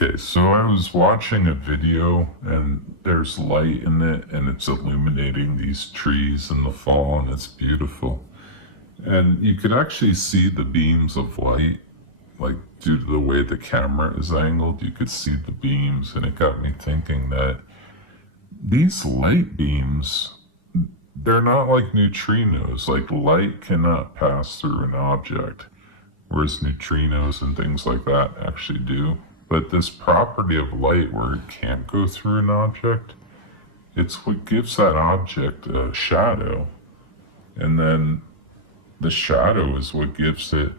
Okay, so I was watching a video and there's light in it and it's illuminating these trees in the fall and it's beautiful. And you could actually see the beams of light, like due to the way the camera is angled, you could see the beams, and it got me thinking that these light beams, they're not like neutrinos. Like light cannot pass through an object, whereas neutrinos and things like that actually do. But this property of light where it can't go through an object, it's what gives that object a shadow. And then the shadow is what gives it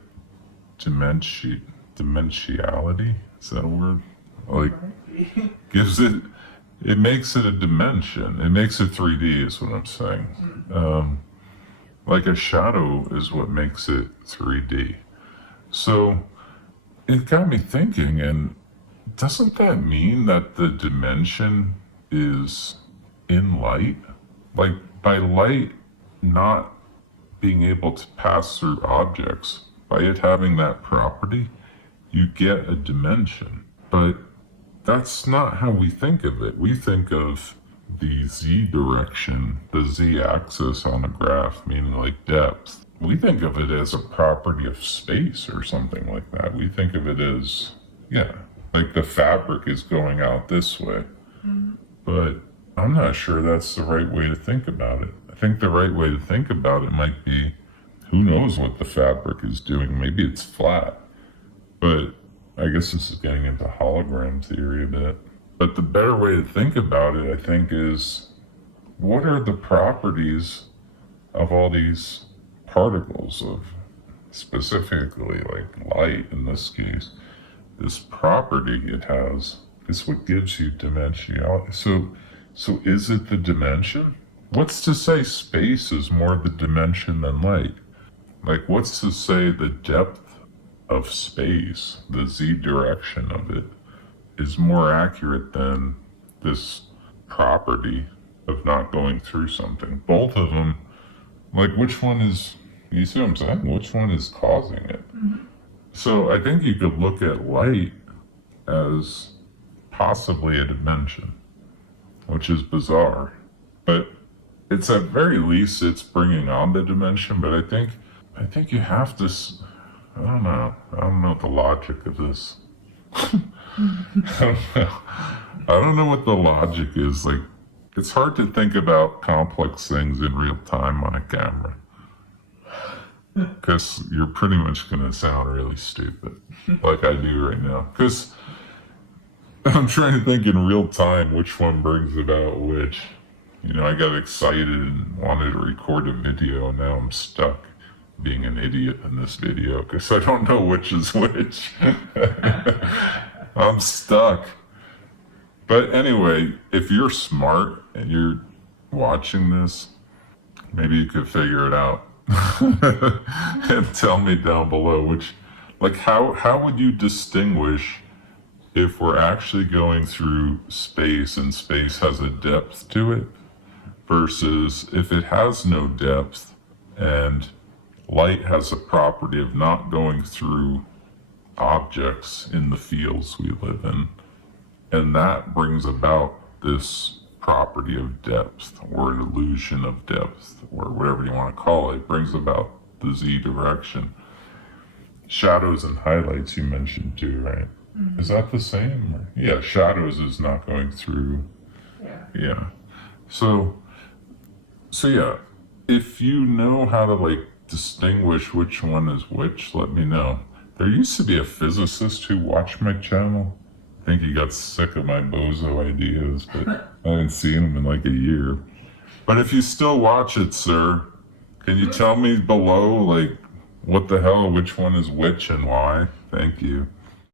dimensionality. Is that a word? Like, gives it, it makes it a dimension. It makes it 3D is what I'm saying. Like a shadow is what makes it 3D. So it got me thinking, and doesn't that mean that the dimension is in light? Like by light not being able to pass through objects, by it having that property, you get a dimension. But that's not how we think of it. We think of the z direction, the z-axis on a graph, meaning like depth. We think of it as a property of space or something like that. We think of it as, like the fabric is going out this way. But I'm not sure that's the right way to think about it. I think the right way to think about it might be, who knows what the fabric is doing? Maybe it's flat. But I guess this is getting into hologram theory a bit. But the better way to think about it, I think, is what are the properties of all these particles, of specifically like light in this case? This property it has is what gives you dimensionality. So is it the dimension? What's to say space is more the dimension than light? Like, what's to say the depth of space, the z direction of it, is more accurate than this property of not going through something? Both of them, like, which one is, you see what I'm saying? Which one is causing it? So I think you could look at light as possibly a dimension, which is bizarre. But it's at very least it's bringing on the dimension. But I think you have to. I don't know the logic of this. I don't know what the logic is. Like, it's hard to think about complex things in real time on a camera, because you're pretty much going to sound really stupid, like I do right now. Because I'm trying to think in real time which one brings about which. You know, I got excited and wanted to record a video, and now I'm stuck being an idiot in this video because I don't know which is which. I'm stuck. But anyway, if you're smart and you're watching this, maybe you could figure it out. And tell me down below which, like, how would you distinguish if we're actually going through space and space has a depth to it versus if it has no depth and light has a property of not going through objects in the fields we live in, and that brings about this property of depth or an illusion of depth or whatever you want to call it, brings about the z direction. Shadows and highlights you mentioned too, right? Is that the same? Yeah, shadows is not going through. Yeah. So yeah, if you know how to like distinguish which one is which, let me know. There used to be a physicist who watched my channel. I think he got sick of my bozo ideas, but I haven't seen him in like a year. But if you still watch it, sir, can you tell me below, like, what the hell, which one is which and why? Thank you.